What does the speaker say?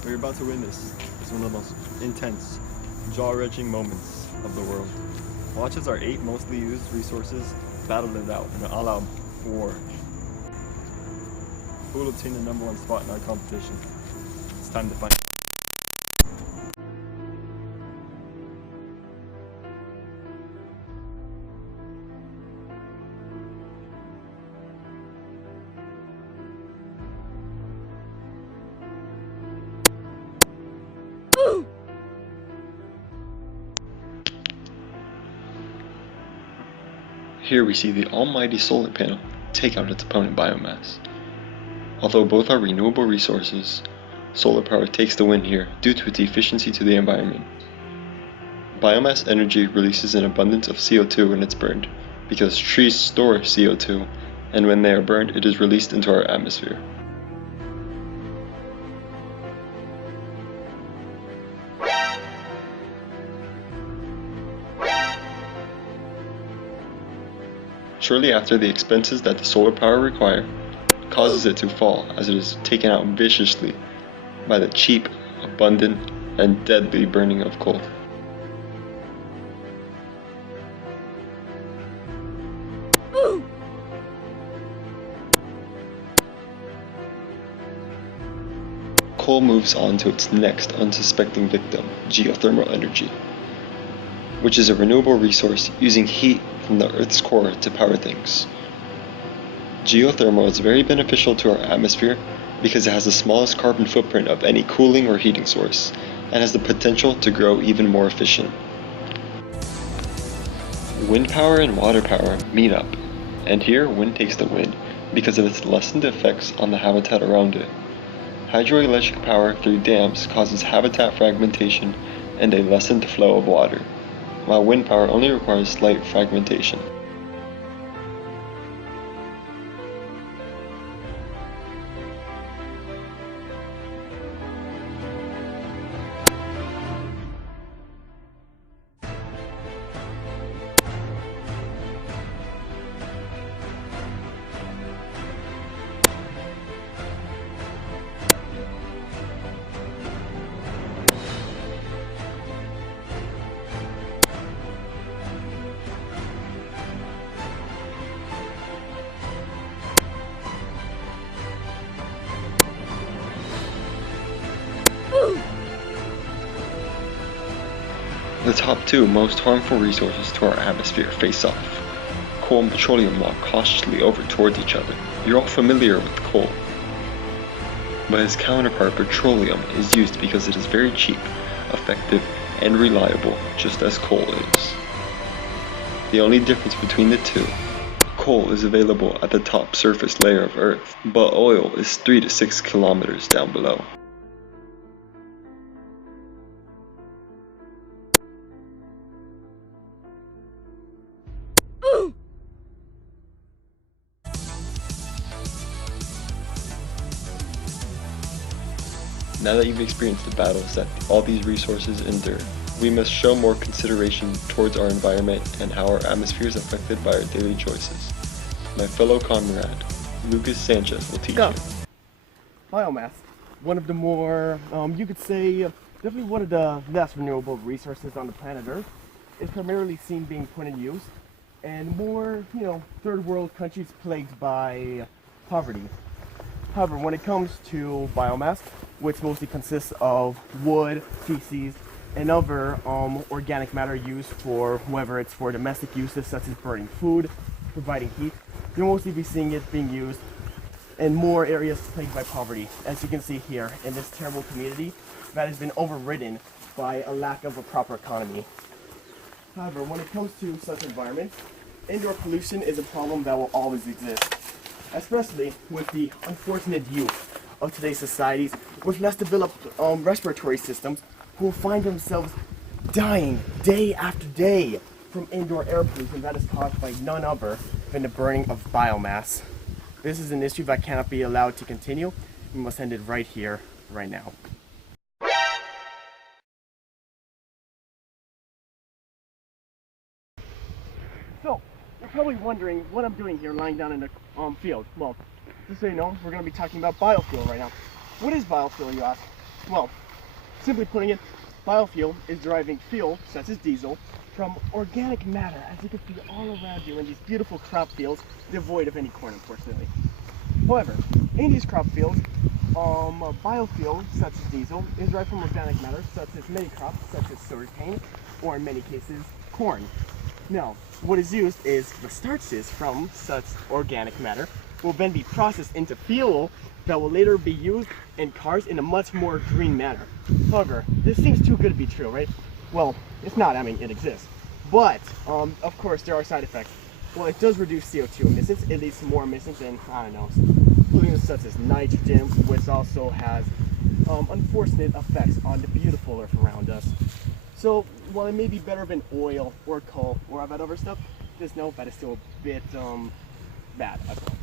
What you're about to witness is one of the most intense, jaw-wrenching moments of the world. Watch as our 8 mostly used resources battle it out in an all-out war. Who will obtain the #1 spot in our competition? It's time to find out. Here we see the almighty solar panel take out its opponent biomass. Although both are renewable resources, solar power takes the win here due to its efficiency to the environment. Biomass energy releases an abundance of CO2 when it's burned, because trees store CO2, and when they are burned it is released into our atmosphere. Shortly after, the expenses that the solar power require causes it to fall as it is taken out viciously by the cheap, abundant, and deadly burning of coal. Coal moves on to its next unsuspecting victim, geothermal energy, which is a renewable resource using heat from the Earth's core to power things. Geothermal is very beneficial to our atmosphere because it has the smallest carbon footprint of any cooling or heating source, and has the potential to grow even more efficient. Wind power and water power meet up, and here wind takes the win because of its lessened effects on the habitat around it. Hydroelectric power through dams causes habitat fragmentation and a lessened flow of water, while wind power only requires slight fragmentation. The top 2 most harmful resources to our atmosphere face off. Coal and petroleum walk cautiously over towards each other. You're all familiar with coal. But its counterpart, petroleum, is used because it is very cheap, effective, and reliable, just as coal is. The only difference between the two: coal is available at the top surface layer of Earth, but oil is 3 to 6 kilometers down below. Now that you've experienced the battles that all these resources endure, we must show more consideration towards our environment and how our atmosphere is affected by our daily choices. My fellow comrade, Lucas Sanchez, will teach you. Biomass, one of the more, you could say, definitely one of the less renewable resources on the planet Earth, is primarily seen being put in use, and more, third world countries plagued by poverty. However, when it comes to biomass, which mostly consists of wood, feces, and other organic matter used for whether it's for domestic uses such as burning food, providing heat, you'll mostly be seeing it being used in more areas plagued by poverty, as you can see here in this terrible community that has been overridden by a lack of a proper economy. However, when it comes to such environments, indoor pollution is a problem that will always exist, especially with the unfortunate youth of today's societies with less developed respiratory systems, who will find themselves dying day after day from indoor air pollution that is caused by none other than the burning of biomass. This is an issue that cannot be allowed to continue. We must end it right here, right now. So, you're probably wondering what I'm doing here lying down in the field. Well, just so you know, we're going to be talking about biofuel right now. What is biofuel, you ask? Well, simply putting it, biofuel is deriving fuel, such as diesel, from organic matter, as you can see all around you in these beautiful crop fields, devoid of any corn, unfortunately. However, in these crop fields, biofuel, such as diesel, is derived from organic matter, such as many crops, such as sugarcane, or in many cases, corn. Now, what is used is the starches from such organic matter will then be processed into fuel that will later be used in cars in a much more green manner. However, this seems too good to be true, right? Well, it's not, I mean, it exists. But, of course, there are side effects. Well, it does reduce CO2 emissions. It leads to more emissions and, I don't know, pollutants such as nitrogen, which also has unfortunate effects on the beautiful earth around us. So, while it may be better than oil or coal or all that other stuff, just know that it's still a bit bad as well.